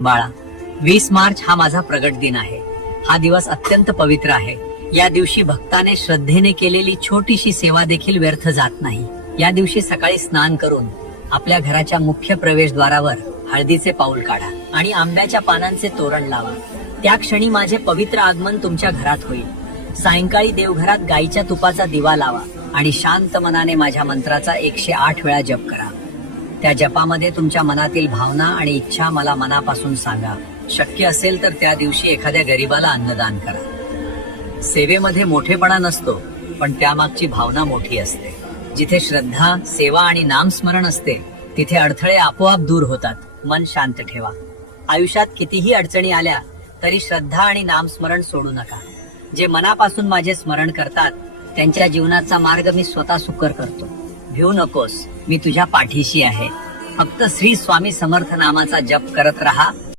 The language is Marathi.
बाळा, 20 मार्च हा माझा प्रगट दिन आहे. हा दिवस अत्यंत पवित्र आहे. या दिवशी भक्ताने श्रद्धेने केलेली छोटीशी सेवा देखील व्यर्थ जात नाही. या दिवशी सकाळी स्नान करून आपल्या घराच्या मुख्य प्रवेशद्वारावर हळदीचे पाऊल काढा आणि आंब्याच्या पानांचे तोरण लावा. त्या क्षणी माझे पवित्र आगमन तुमच्या घरात होईल. सायंकाळी देवघरात गाईच्या तुपाचा दिवा लावा आणि शांत मनाने माझ्या मंत्राचा 108 वेळा जप करा. त्या जपामध्ये तुमच्या मनातील भावना आणि इच्छा मला मनापासून सांगा. शक्य असेल तर त्या दिवशी एखाद्या गरीबाला अन्नदान करा. सेवेमध्ये मोठेपणा नसतो, पण त्यामागची भावना मोठी असते. जिथे श्रद्धा, सेवा आणि नामस्मरण असते, तिथे अडथळे आपोआप दूर होतात. मन शांत ठेवा. आयुष्यात कितीही अडचणी आल्या तरी श्रद्धा आणि नामस्मरण सोडू नका. जे मनापासून माझे स्मरण करतात त्यांच्या जीवनाचा मार्ग मी स्वतः सुकर करतो. भिऊ नकोस, मी तुझ्या पाठीशी आहे. फक्त श्री स्वामी समर्थ नामाचा जप करत राहा